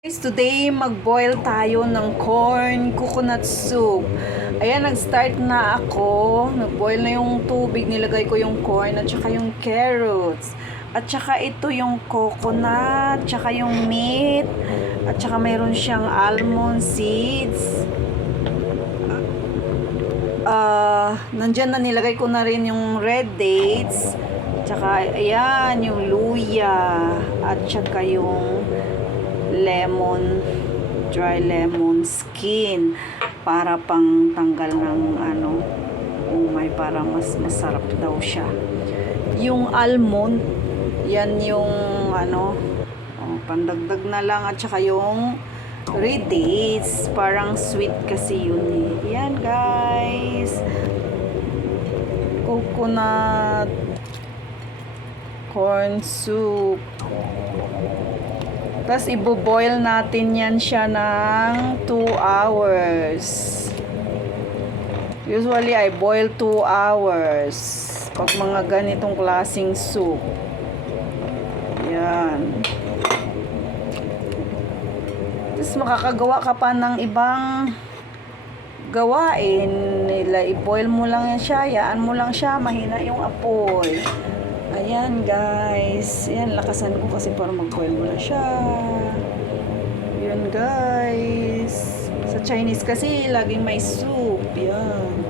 Guys, today mag-boil tayo ng corn coconut soup. Ayan, nag-start na ako. Nag-boil na yung tubig, nilagay ko yung corn at saka yung carrots. At saka ito yung coconut, saka yung meat, at saka mayroon siyang almond seeds. Nandyan na nilagay ko na rin yung red dates. Tsaka ayan, yung luya at saka yung lemon, dry lemon skin para pang tanggal ng para mas masarap daw siya. Yung almond, yan yung pandagdag na lang, at saka yung red dates, parang sweet kasi yun eh. Yan guys, coconut corn soup. Tapos ibo-boil natin yan siya ng 2 hours. Usually I boil 2 hours pag mga ganitong klaseng soup. Yan. Tapos makakagawa ka pa ng ibang gawain nila. I-boil mo lang yan siya, yaan mo lang siya, mahina yung apoy. Ayan guys, ayan, lakasan ko kasi para mag-boil mo na siya. Ayan guys, sa Chinese kasi laging may soup, yan.